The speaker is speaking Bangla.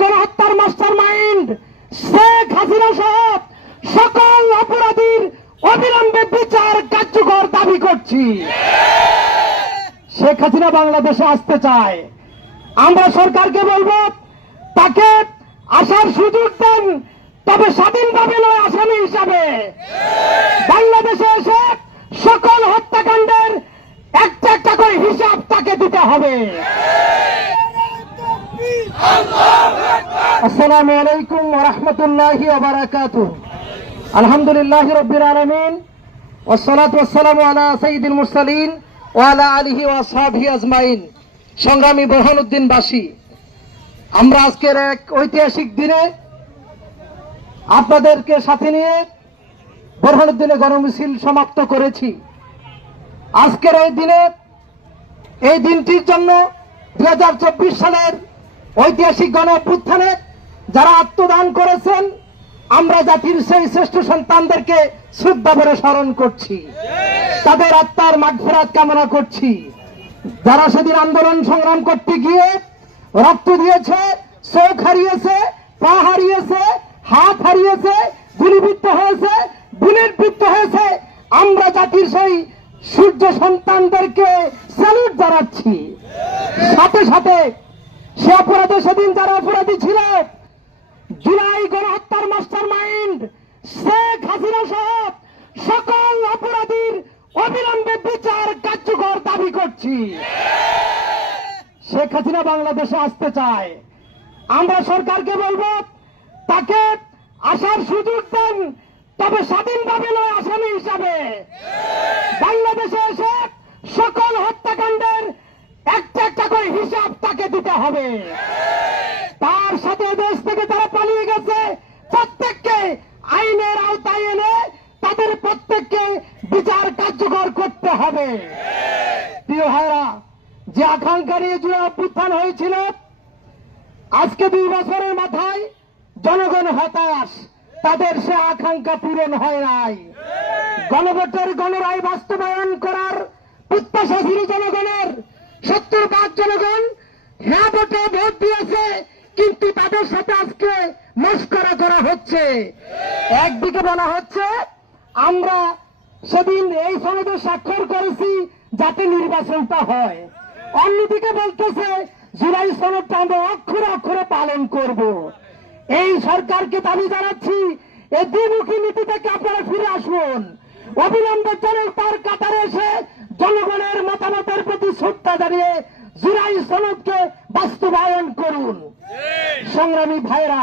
গণহত্যার মাস্টার মাইন্ড শেখ হাসিনা সহ সকল অপরাধীর অবিলম্বে বিচার কার্যকর দাবি করছি। শেখ হাসিনা বাংলাদেশে আসতে চায়, আমরা সরকারকে বলবো তাকে আসার সুযোগ দেন, তবে স্বাধীনভাবে নয়, আসামি হিসাবে। বাংলাদেশে এসে সকল হত্যাকাণ্ডের একটা একটা করে হিসাব তাকে দিতে হবে। আসসালামু আলাইকুম ওয়া রাহমাতুল্লাহি ওয়া বারাকাতুহু। আলহামদুলিল্লাহি রাব্বিল আলামিন ওয়াস সালাতু ওয়াস সালামু আলা সাইয়্যিদিল মুরসালিন ওয়া আলা আলিহি ওয়া আসহাবিহি আজমাইন। সংগ্রামী বুরহানুদ্দিনবাসী, আমরা আজকের এক ঐতিহাসিক দিনে আপনাদেরকে সাথে নিয়ে বুরহানুদ্দিনে গণমিছিল সমাপ্ত করেছি। আজকের এই দিনটির জন্য 2024 সালের ঐতিহাসিক গণ অভ্যুত্থানে যারা আত্মদান করেছেন, আমরা জাতির সেই শ্রেষ্ঠ সন্তানদেরকে শ্রদ্ধা ভরে স্মরণ করছি, তাদের আত্মার মাগফিরাত কামনা করছি। যারা সেদিন আন্দোলন সংগ্রাম করতে গিয়ে রক্ত দিয়েছে, চোখ হারিয়েছে, পা হারিয়েছে, হাত হারিয়েছে, গুলিবিদ্ধ হয়েছে, বুলেটবিদ্ধ হয়েছে, আমরা জাতির সেই সূর্য সন্তানদেরকে স্যালুট জানাচ্ছি। সাথে সাথে সে অপরাধে সেদিন যারা অপরাধী ছিল, জুলাই গণহত্যার মাস্টার মাইন্ড শেখ হাসিনা সহ সকল অপরাধীর অবিলম্বে বিচার কার্যকর দাবি করছি। শেখ হাসিনা বাংলাদেশে আসতে চায়, আমরা সরকারকে বলবো তাকে আসার সুযোগ দেন, তবে স্বাধীনভাবে নয়, আসামি হিসাবে। বাংলাদেশে এসে সকল হত্যাকাণ্ডের একটা একটা করে হিসাব তাকে দিতে হবে। তার সাথে দেশ থেকে যারা পালিয়ে গেছে প্রত্যেককে আইনের আওতায় এনে তাদের প্রত্যেককে বিচার কার্যকর করতে হবে। প্রিয় ভাইরা, যে আকাঙ্ক্ষা নিয়ে জুলাই অভ্যুত্থান হয়েছিল, আজকে 2 বছরের মাথায় জনগণ হতাশ, তাদের সে আকাঙ্ক্ষা পূরণ হয় নাই। গণভোটের গণরায় বাস্তবায়ন করার প্রত্যাশা ছিল জনগণের। 70% জনগণ হ্যাঁ ভোটে ভোট দিয়েছে, কিন্তু তাদের সাথে আজকে মশকরা করা হচ্ছে। একদিকে বলা হচ্ছে আমরা সেদিন এই সনদে স্বাক্ষর করেছি যাতে নির্বাচনটা হয়, অন্যদিকে বলতেছে জুলাই সনদটা আমরা অক্ষরে অক্ষরে পালন করব। এই সরকারকে দাবি জানাচ্ছি, এই দ্বিমুখী নীতি থেকে আপনারা ফিরে আসুন। অবিলম্বে জনতার কাতারে এসে জনগণের মতামতের প্রতি শ্রদ্ধা জানিয়ে জুলাই সনদকে বাস্তবায়ন করুন। সংগ্রামী ভাইরা,